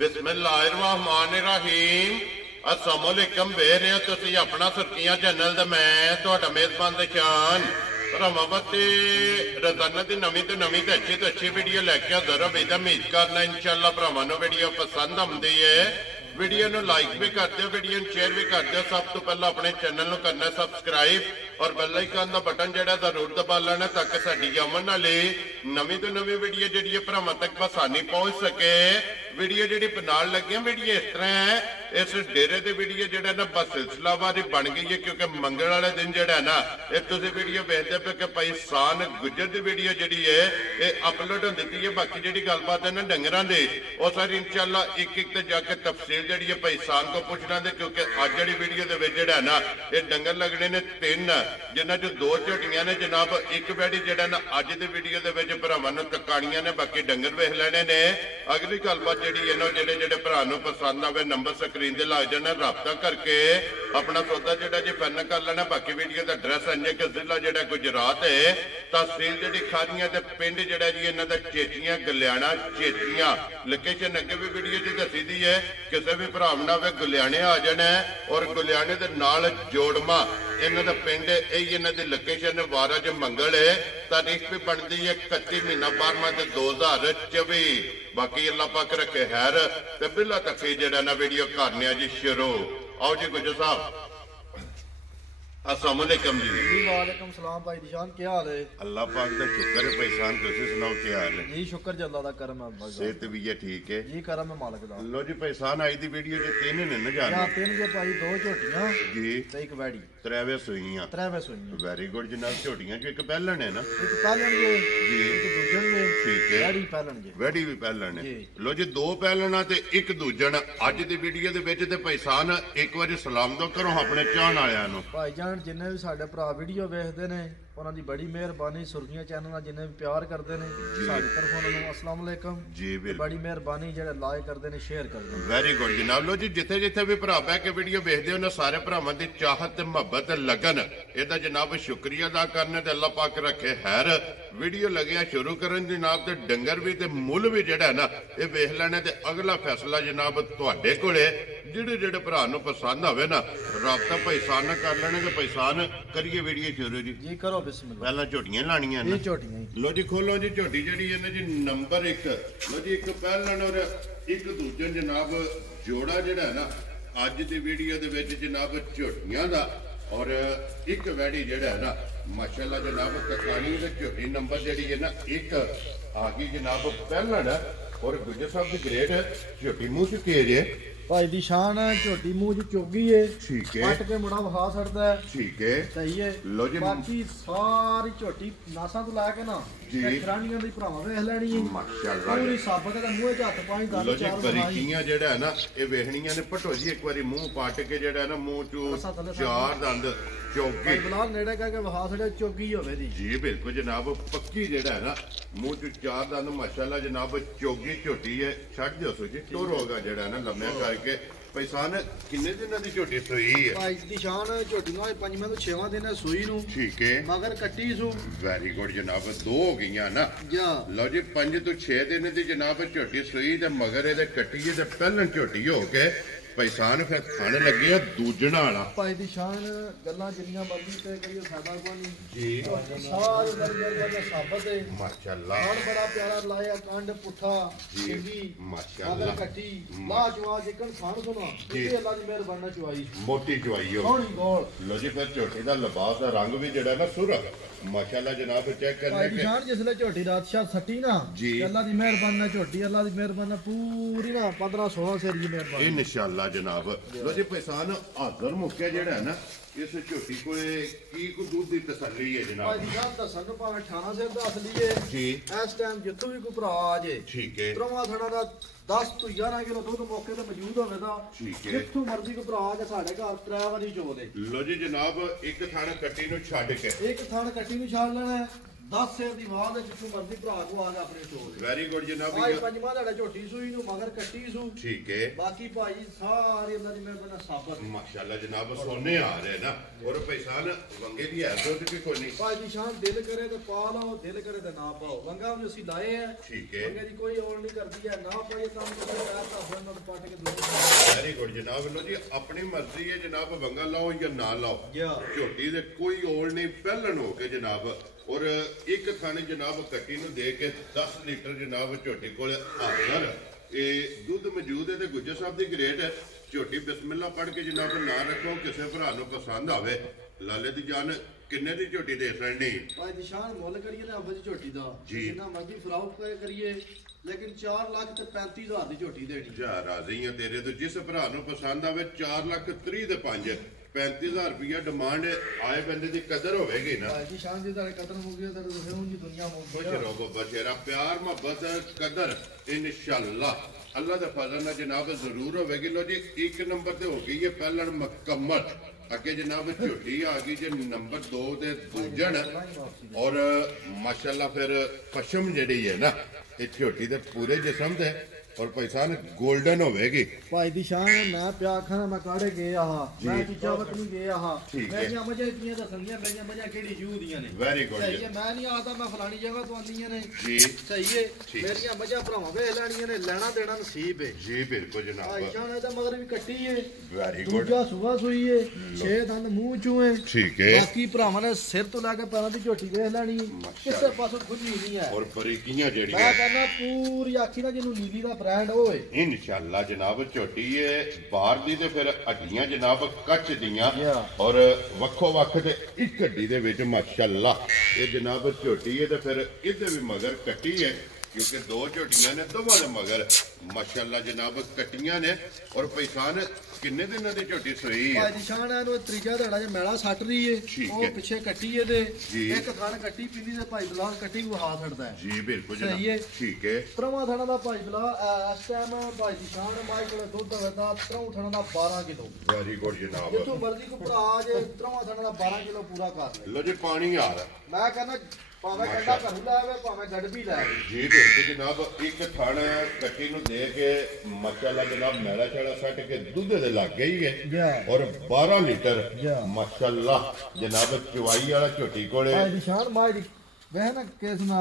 बिस्मिल्लाहिर्रहमानिर्रहीम अस्सलामुअलैकुम ਵੇਖ ਰਹੇ ਹੋ ਤੁਸੀਂ ਆਪਣਾ ਸੁਰਖੀਆਂ ਚੈਨਲ ਤੇ ਮੈਂ ਤੁਹਾਡਾ ਮੇਜ਼ਬਾਨ ਦਸ਼ਾਨ ਭਰਾਵਾਂ ਤੇ ਰੋਜ਼ਾਨਾ ਦੀ ਨਵੀਂ ਤੋਂ ਅੱਛੀ ਵੀਡੀਓ ਲੈ ਕੇ ਹਾਜ਼ਰ ਹਾਂ। ਬੇਦਾ ਉਮੀਦ ਕਰਨਾ ਇਨਸ਼ਾਅੱਲਾ ਭਰਾਵਾਂ ਨੂੰ ਵੀਡੀਓ ਪਸੰਦ ਆਉਂਦੀ ਹੈ। ਵੀਡੀਓ ਨੂੰ ਲਾਈਕ ਵੀ ਕਰ ਦਿਓ, ਵੀਡੀਓ ਨੂੰ ਸ਼ੇਅਰ ਵੀ ਕਰ ਦਿਓ। ਸਭ ਤੋਂ ਪਹਿਲਾਂ ਆਪਣੇ ਚੈਨਲ ਨੂੰ ਕਰਨਾ ਸਬਸਕ੍ਰਾਈਬ और बेल आइकन का बटन जो जरूर दबा लेना ताकि साडी आवन वाली नवीं तो नवीं वीडियो जी भरावां तक आसानी पहुंच सके। वीडियो जी नाल लगी वीडियो इस तरह है, इस डेरे की वीडियो जो ना बस सिलसिलावार बन गई है क्योंकि मंगल वाले दिन जो है ना ये तुसीं वीडियो वेखते पे कि भाई सान गुजर की वीडियो जी है ये अपलोड होती है। बाकी जी गलबात है ना डंगरां दी वो सारी इंशाअल्लाह एक एक ते जाके तफसील जी है भाई सान को पुछना दे क्योंकि अज जी वीडियो के जो ना ये डंगर लगने ने 3 जिन्हों चो 2 झोटियां ने जनाब। एक वैडी जो ना अज की वीडियो के भरावां नूं तकाणियां ने, बाकी डंगर वेख लेने ने। अगली गलबात जी है ना जेडे भरा नूं पसंद आवे नंबर स्क्रीन से लग जाना, राबता करके अपना सौदा जो जी फाइनल कर लेना। बाकी वीडियो का एड्रैस है कि जिला जो गुजरात है, तहसील जी खारियां ते पिंड जो जी इन्हां दा चेचियां गलियाणा चेचियां। लोकेशन अगे भी वीडियो च दसी दी है, किसी भी भरा ना गुलियाणे आ जाना है और गुलियाणे दे नाल जोड़मा इन्हां दा पिंड इन्हां दी लोकेशन वारा ज मंगल है। तारीख भी बनती है 31 महीना 12वां 2024। बाकी अल्लाह पाक रखे हैर ते बिला तक जेड़ा ना वीडियो करने जी शुरू। आओ जी गुजर साहब, अस्सलाम वालेकुम जी। वालेकुम सलाम भाई निशान, क्या हाल है? अल्लाह पाक दा शुक्र है भाई सान, तुसी सुनाओ क्या हाल है? जी शुक्र जी अल्लाह दा करम है, सेहत भी है ठीक है जी, करम है मालिक दा। लो जी भाई सान आई दी वीडियो जे 3 ने ना जाने या 3 जे भाई 2 झोटियां जी ते एक वैड़ी, 3 सुइयां। 3 सुइयां। वेरी गुड जनाब। झोटियां जो एक पहलन है ना, एक पहलन जे जी, एक दूजन जे, ठीक है। वैड़ी पहलन जे, वैड़ी भी पहलन है। जी। लो जी 2 पहलना ते एक दूजन। अज दी वीडियो दे विच ते भाई सान एक बार सलाम दो करो अपने चाहण वालियां नूं। भाई जान जिन्ने भी साडे भरा वीडियो वेखदे ने उन्हां दी बड़ी मेहरबानी। सुर्खियां चैनल नाल जिन्ने भी प्यार करदे ने साडी तरफों उन्हां नूं अस्सलाम वालेकुम जी। बिल्कुल बड़ी मेहरबानी, जेड़े लाइक करदे ने शेयर करदे ने। वेरी गुड जनाब। लो जी जिथे जिथे भी भरा बह के वीडियो वेखदे हो ना सारे भरावां दी चाहत ते मुहब्बत लगन एदा जनाब शुक्रिया अदा करने ते अल्लाह पाक रखे हैर। वीडियो लगिया शुरू करन जनाब ते डंगर भी ते मुल भी जेड़ा ना ये वेख लेने ते अगला फैसला जनाब तुहाडे कोले। जेड़े जेड़े भरा नूं पसंद आवे ना राबता भाई सान नाल कर लेने ते भाई सान करिए वीडियो शुरू जी। जी करो बिस्मिल्लाह। पहला झोटियां लाणियां ये ना, झोटियां ही। लो जी खोलो जी झोटी जी है ना जी नंबर 1। लो जी एक पहलन और एक दूजन जनाब जोड़ा जेड़ा है ना अज की वीडियो दे विच जनाब झोटियां दा और एक वैड़ी जेड़ा है ना माशाअल्लाह जनाब तकानी ते झोटी नंबर जी है ना 1 आ गई जनाब पहलन। और गुजर साहब की ग्रेट झोटी मुंह च केज है भाई दी शान है, झोटी मुंह च चोगी है, ठीक है, कट के मुड़ा वहा छड़दा है, ठीक है, सही है। लो जी बाकी सारी झोटी नासा तो ला के ना जी खरानियां दी भरावां वेख लैनी है माशाअल्लाह। पूरी साबत है, मुंह च हत्थ पाई लो जी बरीकियां जेड़ा है ना ये वेखनियां ने। पटो जी एक बारी मुंह पट के जेड़ा है ना मुंह चो 4 दंद चौकी भाई बिलाल नेड़े कह के वहा छड़े चोगी होवे दी जी। बिल्कुल जनाब पक्की जेड़ा है ना मुंह चो 4 दंद माशाअल्लाह जनाब चौगी झोटी है। छड़ दियो सो जी टुर होगा जेड़ा है ना लम्या करके। पैसान किन्ने दिनां दी झोटी सोई है? भाई दी शान झोटी नु 5वें तो 6वां दिन है सोई नु, ठीक है, मगर कट्टी सु। वेरी गुड जनाब 2 हो गईयां ना। जा लो जी 5 तो 6 दिन दी जनाब झोटी सोई ते मगर इहदे कट्टी ते पहलन झोटी हो के पैसान फिर खाने लगे आ दूजना वाला। भाई दी शान गल्लां जिन्नियां मर्जी ते करियो साडा कोई जी सारी दरबार दा साबत है माशाअल्लाह। और बड़ा प्यारा लाया कांड पुठा जी चंगी माशाअल्लाह कट्टी ला चवा जिकन खान सुना जी। ये अल्लाह दी मेहरबानी चवाई मोटी चवाई हो। सोहनी गोल। लो जी फिर झोटी दा लिबास दा रंग भी जेड़ा ना सुर माशाअल्लाह जनाब चेक करने भाई के निशान जिसले झोटी रात शाह सटी ना जी अल्लाह दी मेहरबानी ना झोटी अल्लाह दी मेहरबानी पूरी ना 15-16 सेर की मेहरबानी इंशाअल्लाह जनाब। लो जी पैसान हाजर मुक्या जेड़ा है ना इस झोटी को की दूध की तसल्ली है जनाब? भाई निशान दसन भावे 18 सेर दस लिए जी इस टाइम जितों भी कोई भरा आ जे ठीक है, त्रमा थना दा 10 तो 11 किलो दूध मौके ते मौजूद होवे दा ठीक है। जिथों मर्जी कोई भरा आ जे साडे घर 3 वारी चो दे। लो जी जनाब एक थाना कट्टी नु छड़ के एक थान कट्टी नु छाड़ लेना है, 10 ਸਿਰ ਦੀ ਵਾਹ ਦੇ ਜਿੱਥੋਂ ਮਰਜ਼ੀ ਭਰਾ ਕੋ ਆ ਗਿਆ ਆਪਣੇ ਸਟੋਰ ਵੈਰੀ ਗੁੱਡ ਜਨਾਬ ਭਾਈ ਪੰਜਵਾਂ ਤੁਹਾਡਾ ਝੋਟੀ ਸੂਈ ਨੂੰ ਮਗਰ ਕੱਟੀ ਸੂ ਠੀਕ ਹੈ ਬਾਕੀ ਭਾਈ ਸਾਰੇ ਇਹਨਾਂ ਦੀ ਮੇਰੇ ਕੋਲ ਸਾਬਤ ਮਾਸ਼ਾਅੱਲਾ ਜਨਾਬ ਸੋਨੇ ਆ ਰਹੇ ਨਾ ਔਰ ਪੈਸਾਨ ਵੰਗੇ ਦੀ ਹੈ ਦੁੱਧ ਵੀ ਕੋਈ ਨਹੀਂ ਭਾਈ ਦੀ ਸ਼ਾਨ ਦਿਲ ਕਰੇ ਤੇ ਪਾ ਲਾਓ ਦਿਲ ਕਰੇ ਤੇ ਨਾ ਪਾਓ ਵੰਗਾ ਵੀ ਅਸੀਂ ਲਾਏ ਆ ਠੀਕ ਹੈ ਵੰਗੇ ਦੀ ਕੋਈ ਔਲ ਨਹੀਂ ਕਰਦੀ ਹੈ ਨਾ ਪਾਈਏ ਤਾਂ ਤੁਸੀਂ ਤਾਂ ਫਿਰ ਨਾਲ ਪੱਟ ਕੇ ਦੋ ਵੈਰੀ ਗੁੱਡ ਜਨਾਬ ਲੋ ਜੀ ਆਪਣੀ ਮਰਜ਼ੀ ਹੈ ਜਨਾਬ ਵੰਗਾ ਲਾਓ ਜਾਂ ਨਾ ਲਾਓ ਯਾ ਝੋਟੀ ਦੇ ਕੋਈ ਔਲ ਨਹੀਂ ਪਹਿਲਣ ਹੋ ਕੇ ਜਨਾਬ ਔਰ ਇੱਕ ਥਾਣੇ ਜਨਾਬ ਕੱਟੀ ਨੂੰ ਦੇ ਕੇ 10 ਲੀਟਰ ਜਨਾਬ ਝੋਟੀ ਕੋਲ ਹਾਜ਼ਰ ਇਹ ਦੁੱਧ ਮੌਜੂਦ ਹੈ ਤੇ ਗੁੱਜਰ ਸਾਹਿਬ ਦੀ ਗ੍ਰੇਟ ਹੈ ਝੋਟੀ ਬਿਸਮਿਲ੍ਲਾ ਪੜ੍ਹ ਕੇ ਜਨਾਬ ਨਾ ਰੱਖੋ ਕਿਸੇ ਭਰਾ ਨੂੰ ਪਸੰਦ ਆਵੇ ਲਾਲੇ ਦੀ ਜਾਨ ਕਿੰਨੇ ਦੀ ਝੋਟੀ ਦੇ ਸਕਣੀ ਭਾਈ ਦੀ ਸ਼ਾਨ ਮੁੱਲ ਕਰੀਏ ਨਾ ਅੰਬਜ ਝੋਟੀ ਦਾ ਜੀ। ਜਿੰਨਾ ਮਰਜ਼ੀ ਫਰਾਉਕ ਕਰੀਏ ਲੇਕਿਨ 4 ਲੱਖ ਤੇ 35,000 ਦੀ ਝੋਟੀ ਦੇਣੀ ਜਾ ਰਾਜ਼ੀ ਆ ਤੇਰੇ ਤੋਂ ਜਿਸ ਭਰਾ ਨੂੰ ਪਸੰਦ ਆਵੇ 4,30,000 ਦੇ 5 35,000 ਰੁਪਇਆ ਡਿਮਾਂਡ ਆਏ ਬੰਦੇ ਦੀ ਕਦਰ ਹੋਵੇਗੀ ਨਾ ਭਾਈ ਦੀ ਸ਼ਾਨ ਜੇ ਤੁਹਾਡੇ ਕਦਰ ਹੋ ਗਈ ਤਾਂ ਫਿਰ ਉਂਝ ਦੁਨੀਆ ਮੁੱਕ ਖੁਸ਼ ਰਹੋ ਬਚੇਰਾ ਪਿਆਰ ਮੁਹੱਬਤ ਕਦਰ ਇਨਸ਼ਾਅੱਲਾ ਅੱਲਾ ਦਾ ਫਜ਼ਲ ਨਾਲ ਜਨਾਬ ਜ਼ਰੂਰ ਹੋਵੇਗੀ ਲੋ ਜੀ ਇੱਕ ਨੰਬਰ ਤੇ ਹੋ ਗਈ ਹੈ ਪਹਿਲਣ ਮੁਕੰਮਲ ਅੱਗੇ ਜਨਾਬ ਝੋਟੀ ਆ ਗਈ ਜੇ ਨੰਬਰ 2 ਤੇ ਦੂਜਣ ਔਰ ਮਾਸ਼ਾਅੱਲਾ ਫਿਰ ਪਸ਼ਮ ਜਿਹੜੀ ਹੈ ਨਾ ਇਹ ਝੋਟੀ ਦੇ ਪੂਰੇ ਜਿਸਮ ਤੇ ਔਰ ਪੈਸਾ 골ਡਨ ਹੋਵੇਗੀ ਭਾਈ ਦੀ ਸ਼ਾਨ ਮੈਂ ਪਿਆ ਖਾਣਾ ਮੈਂ ਕਾੜੇ ਗਏ ਆਹ ਮੈਂ ਚੀਜ਼ਾਂ ਵਤ ਨਹੀਂ ਗਏ ਆਹ ਠੀਕ ਹੈ। ਮੇਰੀਆਂ ਮੱਝਾਂ ਇਤਨੀਆਂ ਦੱਸਣੀਆਂ ਮੇਰੀਆਂ ਮੱਝਾਂ ਕਿਹੜੀ ਜੂ ਦੀਆਂ ਨੇ ਵੈਰੀ ਗੁੱਡ ਸਹੀ ਹੈ ਮੈਂ ਨਹੀਂ ਆਦਾ ਮੈਂ ਫਲਾਣੀ ਜਗ੍ਹਾ ਤੋਂ ਆਉਂਦੀਆਂ ਨੇ ਜੀ ਸਹੀ ਹੈ ਠੀਕ। ਮੇਰੀਆਂ ਮੱਝਾਂ ਭਰਾਵਾਂ ਵੇਖ ਲੈਣੀਆਂ ਨੇ ਲੈਣਾ ਦੇਣਾ ਨਸੀਬ ਹੈ ਜੀ ਬਿਲਕੁਲ ਭਾਈ ਜਨਾਬ ਸ਼ਾਨ ਇਹਦਾ ਮਗਰ ਵੀ ਕੱਟੀ ਏ ਵੈਰੀ ਗੁੱਡ ਦੂਜਾ ਸੁਬਾ ਸੂਈ ਏ 6 ਦੰਦ ਮੂੰਹ ਚੋਂ ਏ ਠੀਕ ਹੈ ਬਾਕੀ ਭਰਾਵਾਂ ਨੇ ਸਿਰ ਤੋਂ ਲੈ ਕੇ ਪੈਰਾਂ ਦੀ ਝੋਟੀ ਵੇਖ ਲੈਣੀ ਕਿਸੇ ਪਾਸੋਂ ਖੁੱਲੀ ਨਹੀਂ ਹੈ ਔਰ ਬਰੀਕੀਆਂ ਮੈਂ ਜਿਹੜੀਆਂ ਕਹਿੰਦਾ ਪੂਰੀ ਆਖੀ ਨਾ ਜਿਹਨੂੰ ਨੀਲੀ ਦਾ ਬ੍ਰਾਂਡ ਹੋਏ ਇਨਸ਼ਾਅੱਲਾ ਜਨਾਬ ਝੋਟੀ ਹੈ ਬਾਹਰ ਦੀ ਤੇ ਫਿਰ ਹੱਡੀਆਂ ਜਨਾਬ ਕੱਚ ਦੀਆਂ Yeah. ਔਰ ਵੱਖੋ ਵੱਖ ਤੇ ਇੱਕ ਹੱਡੀ ਦੇ ਵਿੱਚ ਮਾਸ਼ਾਅੱਲਾ ਇਹ ਜਨਾਬ ਝੋਟੀ ਹੈ ਤੇ ਫਿਰ ਇਹਦੇ ਵੀ ਮਗਰ ਕੱਟੀ ਹੈ ਕਿਉਂਕਿ ਦੋ ਝੋਟੀਆਂ ਨੇ ਦੋਵਾਂ ਦੇ ਮਗਰ ਮਾਸ਼ਾਅੱਲਾ ਜਨਾਬ ਕੱਟੀਆਂ ਨੇ ਔਰ ਪੈਸਾਨ ਕਿੰਨੇ ਦਿਨਾਂ ਦੀ ਝੋਟੀ ਸੋਈ ਹੈ ਭਾਈ ਦੀ ਸ਼ਾਨ ਹੈ ਨੂੰ ਤੀਜਾ ਧੜਾ ਜੇ ਮੈਲਾ ਸੱਟ ਰਹੀ ਏ ਠੀਕ ਉਹ ਹੈ। ਪਿੱਛੇ ਕੱਟੀ ਇਹਦੇ ਜੀ। ਇੱਕ ਥਣ ਕੱਟੀ ਪੀਲੀ ਤੇ ਭਾਈ ਬਲਾ ਕੱਟੀ ਵੀ ਹਾਥ ਛੱਡਦਾ ਹੈ ਜੀ ਬਿਲਕੁਲ ਸਹੀ ਹੈ। ਜਨਾਬ ਠੀਕ ਹੈ ਤਰਵਾ ਥਣਾ ਦਾ ਭਾਈ ਬਲਾ ਇਸ ਟਾਈਮ ਭਾਈ ਦੀ ਸ਼ਾਨ ਮਾਈ ਕੋਲ ਦੁੱਧ ਵਰਦਾ ਤਰਵਾ ਥਣਾ ਦਾ 12 ਕਿਲੋ ਵੈਰੀ ਗੁੱਡ ਜਨਾਬ ਜਿੱਥੋਂ ਮਰਜ਼ੀ ਕੋ ਭਰਾ ਜੇ ਤਰਵਾ ਥਣਾ ਦਾ 12 ਕਿਲੋ ਪੂਰਾ ਕਰ ਲੈ ਲੋ ਜੀ ਪਾਣੀ ਆ ਰਿਹਾ ਮੈਂ ਕਹਿੰਦਾ ਭਾਵੇਂ ਕੰਡਾ ਘਰੂ ਲੈ ਆਵੇ ਭਾਵੇਂ ਗੱਡ ਵੀ ਲੈ ਆਵੇ ਜੀ ਬਿਲਕੁਲ ਜਨਾਬ ਇੱਕ ਥਣ ਕੱਟੀ ਨੂੰ ਦੇ ਕੇ ਮਾਸ਼ਾਅੱਲਾ ਜਨਾਬ ਮੈਲਾ ਛਾਲਾ ਸੱਟ ਕੇ ਦੁੱਧ ਦੇ ਲੱਗ ਗਈ ਹੈ Yeah. ਔਰ 12 ਲੀਟਰ Yeah. ਮਾਸ਼ਾਅੱਲਾ ਜਨਾਬ ਚਵਾਈ ਵਾਲਾ ਝੋਟੀ ਕੋਲੇ ਭਾਈ ਦੀ ਸ਼ਾਨ ਮਾਈ ਦੀ ਵਹਿ ਨਾ ਕਿਸ ਨਾ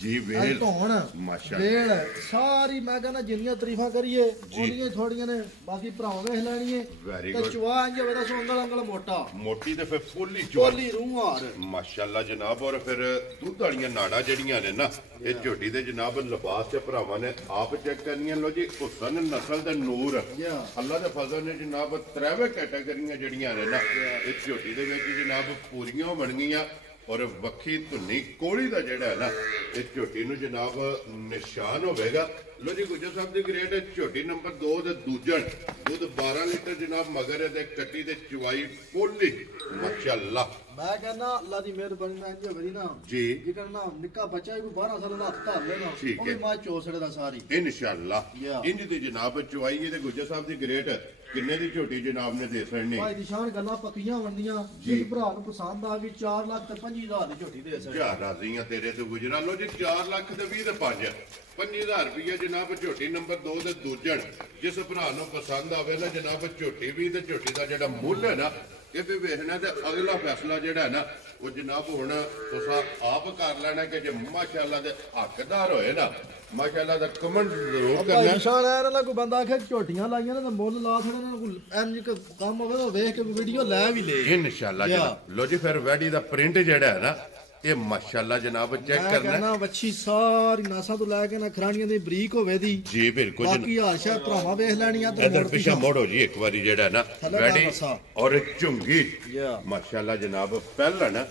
ਜੀ ਇਹ ਵੇਲ ਧੌਣ ਮਾਸ਼ਾਅੱਲਾ ਵੇਲ ਸਾਰੀ ਮੈਂ ਕਹਿੰਦਾ ਜਿੰਨੀਆਂ ਤਾਰੀਫਾਂ ਕਰੀਏ ਉਹਨੀਆਂ ਥੋੜੀਆਂ ਨੇ ਬਾਕੀ ਭਰਾਵਾਂ ਵੇਖ ਲੈਣੀਏ Very ਤੇ good. ਚੁਆ ਇੰਜ ਵੇਦਾ ਸੋ ਅੰਗਲ ਮੋਟਾ ਮੋਟੀ ਤੇ ਫਿਰ ਫੁੱਲੀ ਚਵਾਈ ਚੋਲੀ ਰੂਹ ਹਾਰ ਮਾਸ਼ਾਅੱਲਾ ਜਨਾਬ ਔਰ ਫਿਰ ਦੁੱਧ ਵਾਲੀਆਂ ਨਾੜਾਂ ਜਿਹੜੀਆਂ ਨੇ ਨਾ ਇਹ ਝੋਟੀ ਦੇ ਜਨਾਬ ਲਿਬਾਸ ਤੇ ਭਰਾਵਾਂ ਨੇ ਆਪ ਚੈੱਕ ਕਰਨੀਆਂ ਲੋ ਜੀ ਹੁਸਨ ਨਸਲ ਦਾ ਨੂਰ Yeah. ਅੱਲਾ ਦੇ ਫਜ਼ਲ ਨੇ ਜਨਾਬ ਤਰੇਵੇਂ ਕੈਟਾਗਰੀਆਂ ਜਿਹੜੀਆਂ ਨੇ ਨਾ ਇਹ ਝੋਟੀ ਦੇ ਵਿੱਚ ਜਨਾਬ ਪੂਰੀਆਂ ਬਣ ਗਈਆਂ ਔਰ ਵੱਖੀ ਧੁੰਨੀ ਕੋਲੀ ਦਾ ਜਿਹੜਾ ਹੈ ਨਾ ਇਹ ਝੋਟੀ ਨੂੰ ਜਨਾਬ ਨਿਸ਼ਾਨ ਹੋਵੇਗਾ ਲੋ ਜੀ ਗੁੱਜਰ ਸਾਹਿਬ ਦੀ ਗ੍ਰੇਡ ਝੋਟੀ ਨੰਬਰ 2 ਦੇ ਦੂਜਣ ਦੁੱਧ 12 ਲੀਟਰ ਜਨਾਬ ਮਗਰ ਇਹਦੇ ਕੱਟੀ ਤੇ ਚਵਾਈ ਪੋਲੀ ਮਾਸ਼ਾਅੱਲਾ ਮੈਂ ਕਹਿੰਦਾ ਅੱਲਾ ਦੀ ਮਿਹਰਬਾਨੀ ਨਾਲ ਇੰਜ ਵਰੀ ਨਾ ਜੀ ਜਿਕਰ ਨਾ ਨਿੱਕਾ ਬੱਚਾ ਵੀ 12 ਸਾਲ ਦਾ ਹੱਥ ਧਰ ਲੈਣਾ ਠੀਕ ਉਹ ਵੀ ਹੈ। ਮਾਂ ਚੋਸੜੇ ਦਾ ਸਾਰੀ ਇਨਸ਼ਾਅੱਲਾ Yeah. ਇੰਜ ਦੀ ਜਨਾਬ ਚਵਾਈ ਇਹਦੇ ਗੁੱਜਰ ਸਾਹਿਬ ਦੀ ਗ੍ਰੇਡ ਕਿੰਨੇ ਦੀ ਝੋਟੀ ਜਨਾਬ ਨੇ ਦੇ ਸਕਣੀ ਭਾਈ ਦੀ ਸ਼ਾਨ ਗੱਲਾਂ ਪੱਕੀਆਂ ਵੰਡੀਆਂ ਜੀ। ਜਿਸ ਭਰਾ ਨੂੰ ਪਸੰਦ ਆ ਗਈ 4 ਲੱਖ ਤੇ 25,000 ਦੀ ਝੋਟੀ ਦੇ ਸਕਦੇ ਜਾ ਰਾਜ਼ੀਆਂ ਤੇਰੇ ਤੋਂ ਗੁਜਰਾ ਲੋ ਜੀ 4 ਲੱਖ ਤੇ 20 ਤੇ 5 5000 ਰੁਪਏ ਜਨਾਬ ਝੋਟੀ ਨੰਬਰ 2 ਦੇ ਦੂਜਣ ਜਿਸ ਭਰਾ ਨੂੰ ਪਸੰਦ ਆਵੇ ਨਾ ਜਨਾਬ ਝੋਟੀ ਵੀ ਤੇ ਝੋਟੀ ਦਾ ਜਿਹੜਾ ਮੁੱਲ ਹੈ ਨਾ ਇਹ ਵੀ ਵੇਖਣਾ ਤੇ ਅਗਲਾ ਫੈਸਲਾ ਜਿਹੜਾ ਹੈ ਨਾ ਉਹ ਜਨਾਬ ਹੁਣ ਤੁਸੀਂ ਆਪ ਕਰ ਲੈਣਾ ਕਿ ਜੇ ਮਾਸ਼ਾਅੱਲਾ ਦੇ ਹੱਕਦਾਰ ਹੋਏ ਨਾ ਮਾਸ਼ਾਅੱਲਾ ਦਾ ਕਮੈਂਟ ਜ਼ਰੂਰ ਭਾਈ ਕਰਨਾ ਨਿਸ਼ਾਨ ਐ ਨਾ ਕੋਈ ਬੰਦਾ ਆਖੇ ਝੋਟੀਆਂ ਲਾਈਆਂ ਨੇ ਤਾਂ ਮੁੱਲ ਲਾ ਥੋੜਾ ਨਾ ਕੋਈ ਇੰਜ ਕੰਮ ਹੋਵੇ ਤਾਂ ਵੇਖ ਕੇ ਵੀਡੀਓ ਲੈ ਵੀ ਲੇ ਇਨਸ਼ਾਅੱਲਾ ਜਨਾਬ ਲੋ ਜੀ ਫਿਰ ਵੈਡੀ ਦਾ ਪ੍ਰਿੰਟ ਜਿਹੜਾ ਹੈ ਨਾ ਇਹ ਮਾਸ਼ਾਅੱਲਾ ਜਨਾਬ ਚੈੱਕ ਮੈਂ ਕਰਨਾ ਕਹਿੰਦਾ ਵੱਛੀ ਸਾਰੀ ਨਾਸਾਂ ਤੋਂ ਲੈ ਕੇ ਨਾ ਖਰਾਣੀਆਂ ਦੀ ਬਰੀਕ ਹੋਵੇ ਦੀ ਜੀ ਬਿਲਕੁਲ ਜਨਾਬ ਬਾਕੀ ਹਾਸ਼ਾ ਭਰਾਵਾਂ ਵੇਖ ਲੈਣੀਆਂ ਤੇ ਇਧਰ ਪਿਛਾ ਮੋੜੋ ਜੀ ਇੱਕ ਵਾਰੀ ਜਿਹੜਾ ਨਾ ਥੱਲੇ ਵੈਡੀ ਮੱਸਾ। ਔਰ ਝੁੰਗੀ Yeah. ਮਾਸ਼ਾਅੱਲਾ ਜਨਾਬ ਪਹਿਲਣ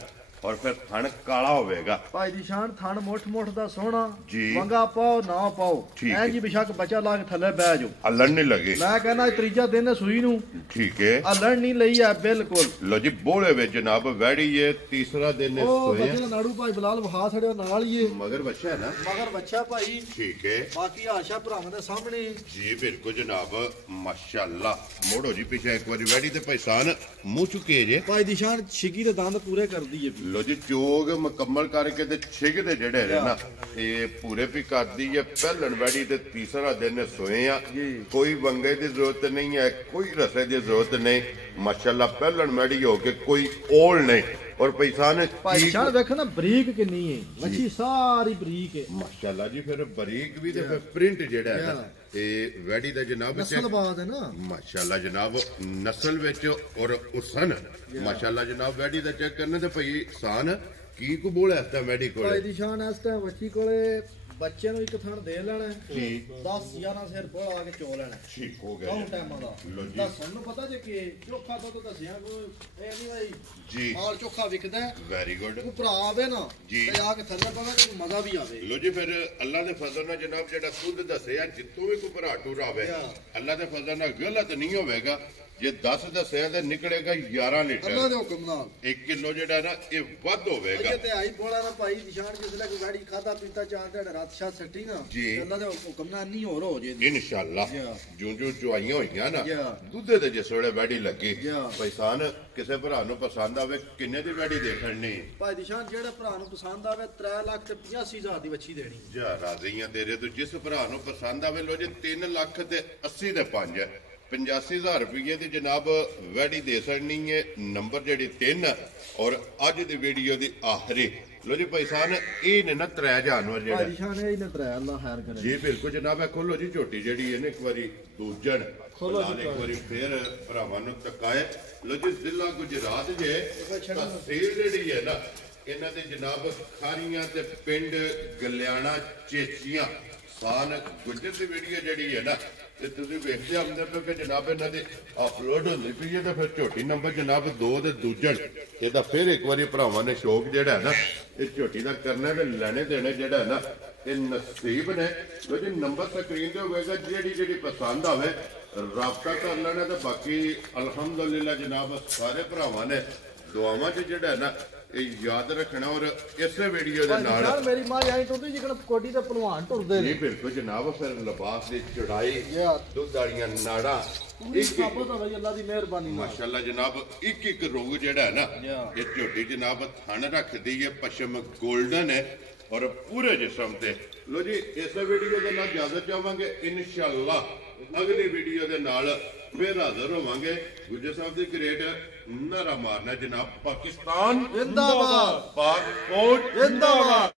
ਔਰ ਫਿਰ ਥਣ ਕਾਲਾ ਹੋਵੇਗਾ ਭਾਈ ਦੀ ਸ਼ਾਨ ਥਣ ਮੁੱਠ ਦਾ ਸੋਹਣਾ ਜੀ। ਵੰਗਾ ਪਾਓ ਨਾ ਪਾਓ ਠੀਕ ਐਂ ਜੀ ਬਿਸ਼ੱਕ ਬੱਚਾ ਲਾ ਕੇ ਥੱਲੇ ਬਹਿ ਜਾਓ ਅਲਣ ਨਹੀਂ ਲੱਗੇ ਮੈਂ ਕਹਿੰਦਾ ਇਹ ਤੀਜਾ ਦਿਨ ਹੈ ਸੂਈ ਨੂੰ ਠੀਕ ਹੈ ਅਲਣ ਨਹੀਂ ਲਈ ਆ ਬਿਲਕੁਲ ਲੋ ਜੀ ਬੋਲੇ ਵਿੱਚ ਜਨਾਬ ਵੈੜੀ ਇਹ ਤੀਸਰਾ ਦਿਨ ਹੈ ਉਹ ਸੋਇਆ ਬੱਚੇ ਨਾੜੂ ਭਾਈ ਬਲਾਲ ਵਹਾ ਛੜਿਓ ਨਾਲ ਹੀ ਏ ਮਗਰ ਬੱਚਾ ਹੈ ਨਾ ਮਗਰ ਬੱਚਾ ਭਾਈ ਠੀਕ ਹੈ ਬਾਕੀ ਆਸ਼ਾ ਭਰਾਵਾਂ ਦੇ ਸਾਹਮਣੇ ਜੀ ਬਿਲਕੁਲ ਜਨਾਬ ਮਾਸ਼ਾਅੱਲਾ ਮੋੜੋ ਜੀ ਪਿਛਾ ਇੱਕ ਵਾਰੀ ਵੈੜੀ ਤੇ ਪੈਸਾਨ ਮੂੰਹ ਚੁੱਕੇ ਜੇ ਭਾਈ ਦੀ ਸ਼ਾਨ ਛਿੱਕੀ ਦੇ ਦੰਦ ਪੂਰੇ ਕਰਦੀ ਏ ਵੀ। ਲੋ ਜੀ ਚੋਗ ਮੁਕੰਮਲ ਕਰਕੇ ਤੇ ਛਿਗ ਦੇ ਜਿਹੜੇ ਨੇ ਨਾ ਇਹ ਪੂਰੇ ਵੀ ਕਰਦੀ ਹੈ ਪਹਿਲਣ ਵੈੜੀ ਤੇ ਤੀਸਰਾ ਦਿਨ ਸੋਏ ਆ ਕੋਈ ਵੰਗੇ ਦੀ ਜ਼ਰੂਰਤ ਨਹੀਂ ਹੈ ਕੋਈ ਰਸੇ ਦੀ ਜ਼ਰੂਰਤ ਨਹੀਂ ਮਾਸ਼ਾਅੱਲਾ ਪਹਿਲਣ ਵੈੜੀ ਹੋ ਕੇ ਕੋਈ ਓਲ ਨਹੀਂ और पैसा ने भाई जान देखो ना बरीक कितनी है मच्छी सारी बरीक है माशाल्लाह जी फिर बरीक भी ते फिर प्रिंट जेड़ा है ना ते वैडी दा जनाब नस्ल बात है ना माशाल्लाह जनाब नस्ल विच और उसन माशाल्लाह जनाब वैडी दा चेक करने ते भाई सान की को बोल है इस वैडी कोले भाई दी शान इस टाइम मच्छी कोले बच्चे नु एक थण दे लेना जी 10 11 सिर बोल आके चो लेना ठीक हो गया कौन टाइम दा लो जी दस नु पता जे कि चोखा तो दसिया को ए नहीं भाई जी माल चोखा विकदा वेरी गुड को भरा आवे ना जी ते आके थल्ले पवे ते मजा भी आवे लो जी फिर अल्लाह दे फजल नाल जनाब जेड़ा खुद दसया जित्तों भी कोई भरा टूर आवे अल्लाह दे फजल नाल गलत नहीं होवेगा जे 10 दसया ते निकलेगा 11 लीटर अल्लाह दे हुक्म नाल 1 किलो जेड़ा ना ये वध होवेगा ते आई बोला ना भाई निशान जिसले कोई गाड़ी खाता पीता चार ते रात शात सट्टी ना जी अल्लाह दे हुक्म नाल नहीं हो जे इंशाअल्लाह जो जो चुआइयां होईयां ना दुद्धे ते जिस वेले वैडी लगी पैसान किसे भरा नु पसंद आवे किन्ने दी वैडी देखणी भाई निशान जेड़े भरा नु पसंद आवे 3 लाख ते 85,000 दी बच्ची देनी जा राज़ियां तेरे तो जिस भरा नु पसंद आवे लो जी 3 लाख ते 80 ते 5 85,000 रुपये की जनाब वैडी दे सकनी है नंबर जी 3 और अज की वीडियो की आखिरी लो जी भाई साहब ये ने ना 3 जानवर जी बिल्कुल जनाब खोलो जी झोटी जी एक बारी दूजन एक बारी फिर भरावां नूं तकाए लो जी जिला गुजरात जे तहसील जी है ना इन्हां दे जनाब खारियां ते पिंड गलियाणा चेचियां सान गुजर की वीडियो जी है ना वेखते आते पे कि जनाब इन्हों की अपलोड होती पी है तो फिर झोटी नंबर जनाब 2 ते दूजन यदा फिर एक बार भरावां ने शौक जोड़ा है ना ये झोटी का करना तो लैने देने जोड़ा है ना ये नसीब ने तो जी नंबर स्क्रीन से होगा जी पसंद आवे राबता कर लेना तो बाकी अलहमदुलिल्लाह जनाब सारे भरावां ने दुआवां च जोड़ा है ना याद रखना और इस वीडियो दे नाल मेरी मां आई टुरदी जिकन कोडी ते पहलवान टुरदे ने बिल्कुल जनाब फिर लिबास दी चढ़ाई दुध वालियां नाड़ा अल्लाह दी मेहरबानी माशाअल्लाह जनाब एक रोग जेड़ा है ना ये झोटी जनाब थन रखदी है पश्चिम गोल्डन है और पूरे जिस्म ते लो जी इस वीडियो दे नाल इजाजत चाहांगे इंशाअल्लाह अगली वीडियो दे नाल फिर हाजिर होवांगे गुजर साहब दी ग्रेट नारा मारना जनाब पाकिस्तान जिंदाबाद पाक फौज जिंदाबाद।